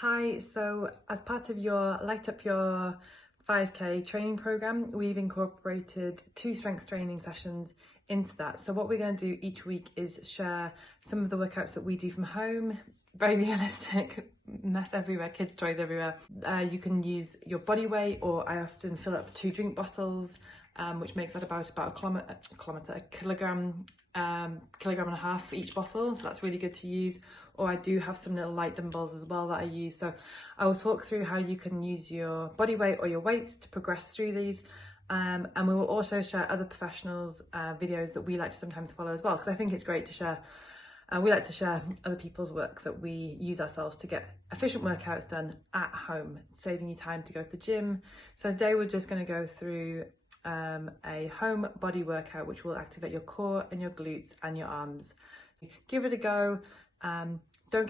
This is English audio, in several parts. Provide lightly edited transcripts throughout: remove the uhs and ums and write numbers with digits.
Hi, so as part of your Light Up Your 5K training program, we've incorporated 2 strength training sessions into that. So what we're going to do each week is share some of the workouts that we do from home. Very realistic, mess everywhere, kids' toys everywhere. You can use your body weight, or I often fill up 2 drink bottles, which makes that about a kilogram and a half for each bottle, so that's really good to use. Or I do have some little light dumbbells as well that I use, so I will talk through how you can use your body weight or your weights to progress through these, and we will also share other professionals' videos that we like to sometimes follow as well, because I think it's great to share. We like to share other people's work that we use ourselves to get efficient workouts done at home, saving you time to go to the gym. So today we're just going to go through a home body workout which will activate your core and your glutes and your arms. Give it a go. Don't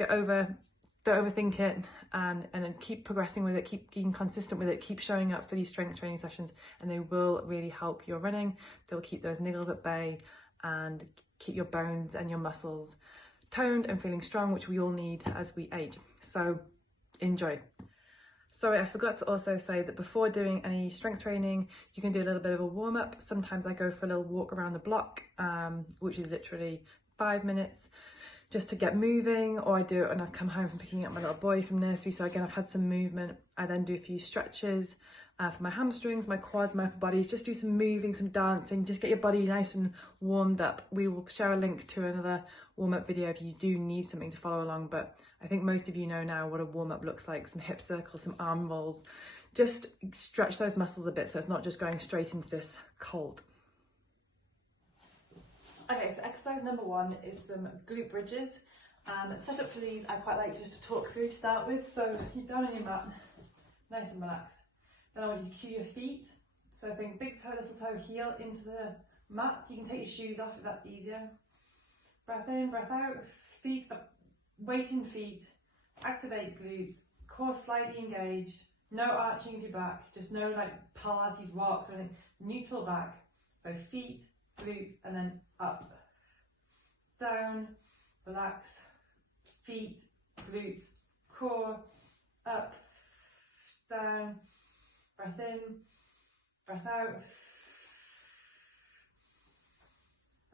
overthink it, and then keep progressing with it, keep being consistent with it, keep showing up for these strength training sessions, and they will really help your running. They'll keep those niggles at bay and keep your bones and your muscles toned and feeling strong, which we all need as we age. So enjoy. Sorry, I forgot to also say that before doing any strength training, you can do a little bit of a warm-up. Sometimes I go for a little walk around the block, which is literally 5 minutes, just to get moving, or I do it when I come home from picking up my little boy from nursery. So again, I've had some movement. I then do a few stretches for my hamstrings, my quads, my upper bodies. Just do some moving, some dancing, just get your body nice and warmed up. We will share a link to another warm-up video if you do need something to follow along, but I think most of you know now what a warm-up looks like. Some hip circles, some arm rolls. Just stretch those muscles a bit so it's not just going straight into this cold. Okay, so exercise number 1 is some glute bridges. Set up for these, I quite like just to talk through to start with. So you're down on your mat, nice and relaxed. Then I want you to cue your feet. So bring big toe, little toe, heel into the mat. You can take your shoes off if that's easier. Breath in, breath out, feet up, weight in feet, activate glutes, core slightly engaged, no arching of your back, just no like Pilates rocks or anything, neutral back. So feet, glutes, and then up, down, relax, feet, glutes, core, up, down, breath in, breath out.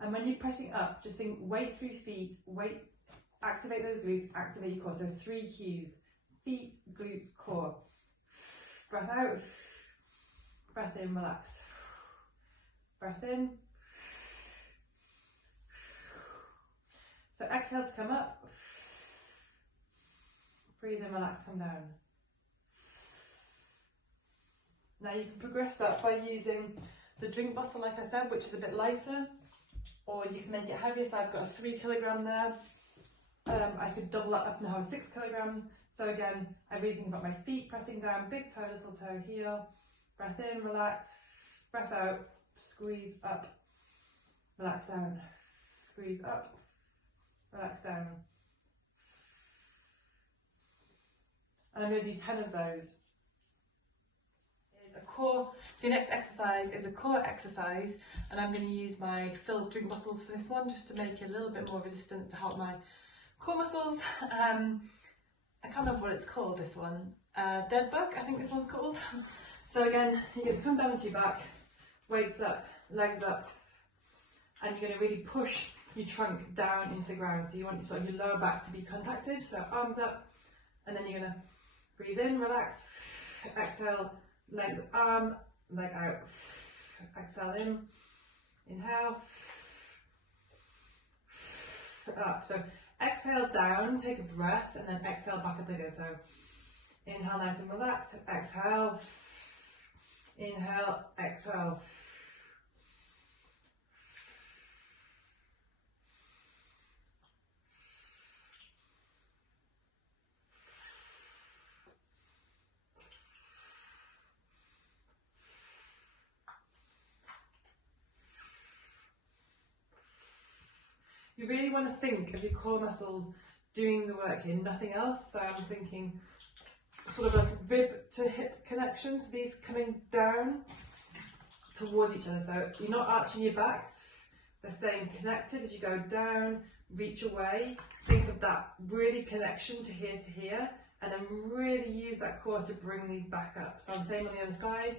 And when you're pressing up, just think weight through feet, weight, activate those glutes, activate your core. So 3 cues, feet, glutes, core. Breath out, breath in, relax. Breath in. So exhale to come up. Breathe in, relax, come down. Now you can progress that by using the drink bottle, like I said, which is a bit lighter, or you can make it heavier. So I've got a 3 kilogram there. I could double that up and have a 6 kilogram. So again, I really think about my feet pressing down, big toe, little toe, heel. Breath in, relax. Breath out, squeeze up, relax down. Squeeze up, relax down. And I'm going to do 10 of those. A core. So your next exercise is a core exercise, and I'm going to use my filled drink bottles for this one, just to make it a little bit more resistance to help my core muscles. I can't remember what it's called, this one. Dead bug, I think this one's called. So again, you're going to come down onto your back, weights up, legs up, and you're going to really push your trunk down into the ground. So you want sort of your lower back to be contacted, so arms up, and then you're going to breathe in, relax, exhale, leg arm, leg out, exhale in, inhale, up. So exhale down, take a breath, and then exhale back up again. So inhale nice and relaxed, exhale, inhale, exhale. You really want to think of your core muscles doing the work here, nothing else. So I'm thinking sort of like rib to hip connection, so these coming down towards each other. So you're not arching your back, they're staying connected as you go down, reach away. Think of that really connection to here, and then really use that core to bring these back up. So I'm same on the other side.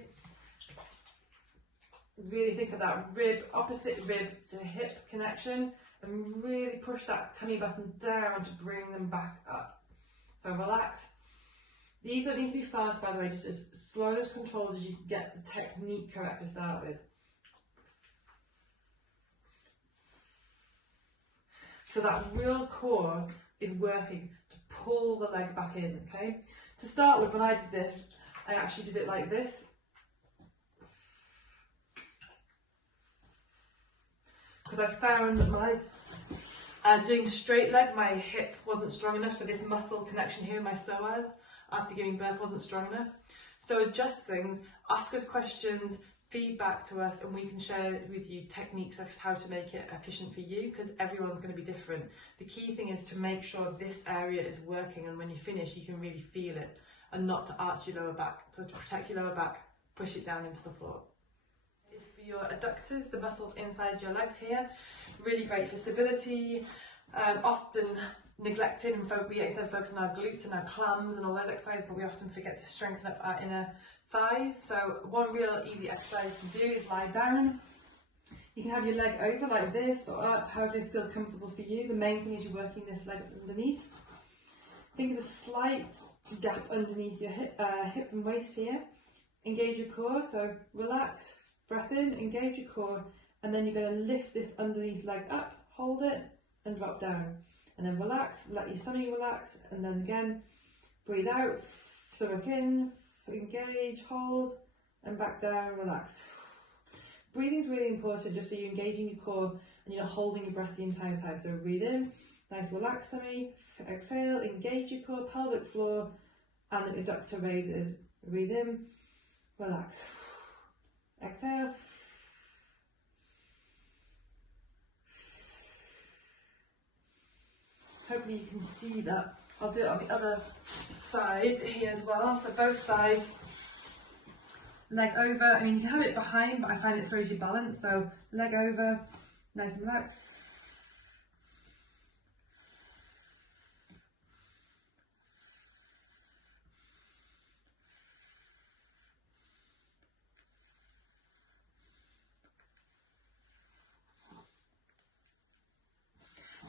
Really think of that rib, opposite rib to hip connection, and really push that tummy button down to bring them back up. So relax. These don't need to be fast, by the way, just as slow and as controlled as you can get the technique correct to start with. So that real core is working to pull the leg back in, okay? To start with, when I did this, I actually did it like this. Because I found my doing straight leg, my hip wasn't strong enough, so this muscle connection here, my psoas, after giving birth wasn't strong enough. So adjust things, ask us questions, feedback to us, and we can share with you techniques of how to make it efficient for you, because everyone's going to be different. The key thing is to make sure this area is working, and when you finish you can really feel it, and not to arch your lower back. So to protect your lower back, push it down into the floor. It's for your adductors, the muscles inside your legs here, really great for stability, often neglected, and we instead focus on our glutes and our clams and all those exercises, but we often forget to strengthen up our inner thighs. So one real easy exercise to do is lie down. You can have your leg over like this or up, however it feels comfortable for you. The main thing is you're working this leg underneath. Think of a slight gap underneath your hip and waist here. Engage your core, so relax, breath in, engage your core, and then you're going to lift this underneath leg up, hold it, and drop down. And then relax, let your stomach relax, and then again, breathe out, stomach in, engage, hold, and back down, relax. Breathing is really important, just so you're engaging your core and you're not holding your breath the entire time. So breathe in, nice relaxed tummy, exhale, engage your core, pelvic floor, and adductor raises. Breathe in, relax, exhale. Hopefully you can see that. I'll do it on the other side here as well. So both sides, leg over. I mean, you can have it behind, but I find it throws you balance. So leg over, nice and relaxed.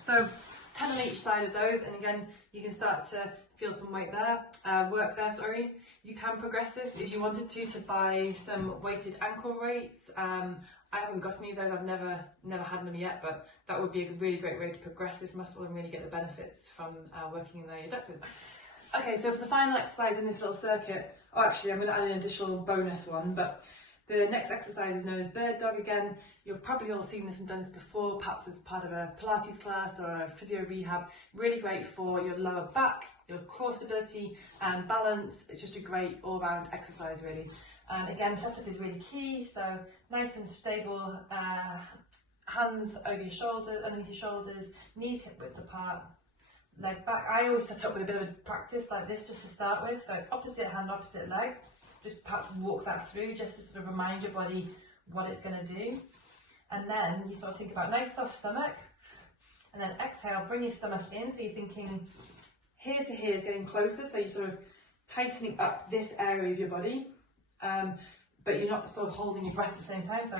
So 10 on each side of those, and again, you can start to feel some weight there, work there, sorry. You can progress this if you wanted to buy some weighted ankle weights. I haven't got any of those, I've never had them yet, but that would be a really great way to progress this muscle and really get the benefits from working in the adductors. Okay, so for the final exercise in this little circuit, actually I'm going to add an additional bonus one, but the next exercise is known as bird dog. Again, you've probably all seen this and done this before, perhaps as part of a Pilates class or a physio rehab. Really great for your lower back, your core stability and balance. It's just a great all-round exercise really. And again, setup is really key, so nice and stable, hands over your shoulders, underneath your shoulders, knees hip width apart, leg back. I always set up with a bit of a practice like this just to start with, so it's opposite hand, opposite leg. Just perhaps walk that through just to sort of remind your body what it's going to do. And then you sort of think about nice soft stomach, and then exhale, bring your stomach in, so you're thinking here to here is getting closer, so you're sort of tightening up this area of your body, but you're not sort of holding your breath at the same time. So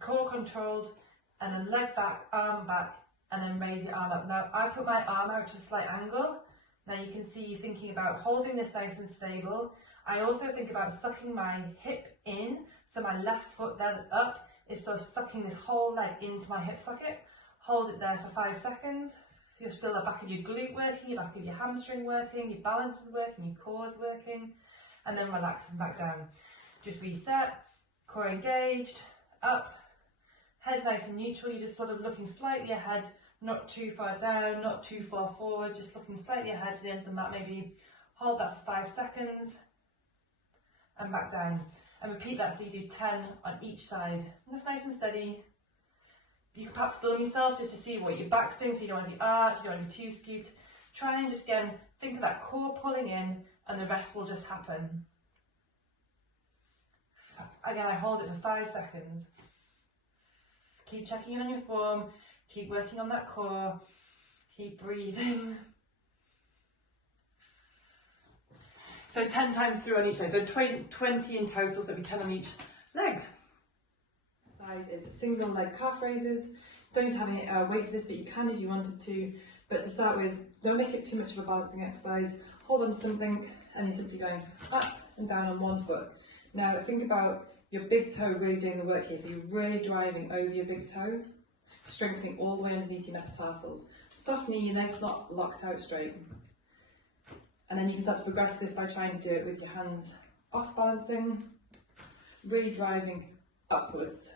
core controlled, and then leg back, arm back, and then raise your arm up. Now I put my arm out to a slight angle. Now you can see you thinking about holding this nice and stable. I also think about sucking my hip in, so my left foot there that's up is sort of sucking this whole leg into my hip socket. Hold it there for 5 seconds. You'll feel the back of your glute working, your back of your hamstring working, your balance is working, your core is working, and then relax and back down. Just reset, core engaged, up, head's nice and neutral, you're just sort of looking slightly ahead, not too far down, not too far forward, just looking slightly ahead to the end of the mat maybe. Hold that for 5 seconds, and back down, and repeat that so you do 10 on each side. And that's nice and steady. You can perhaps film yourself just to see what your back's doing, so you don't want to be arched, you don't want to be too scooped. Try and just again think of that core pulling in, and the rest will just happen. Again, I hold it for 5 seconds. Keep checking in on your form, keep working on that core, keep breathing. So 10 times through on each leg, so 20 in total, so it'll be 10 on each leg. Exercise is single leg calf raises. Don't have any weight for this, but you can if you wanted to. But to start with, don't make it too much of a balancing exercise. Hold on to something and you're simply going up and down on one foot. Now think about your big toe really doing the work here, so you're really driving over your big toe, strengthening all the way underneath your metatarsals. Softening your legs not locked out straight. And then you can start to progress this by trying to do it with your hands off balancing, really driving upwards.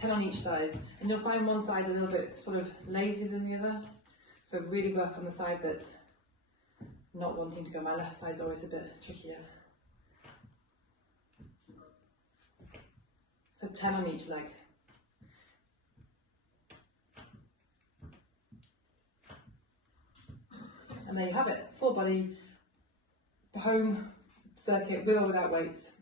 10 on each side. And you'll find one side a little bit sort of lazier than the other. So really work on the side that's not wanting to go. My left side's always a bit trickier. So 10 on each leg. And there you have it, full body home circuit with or without weights.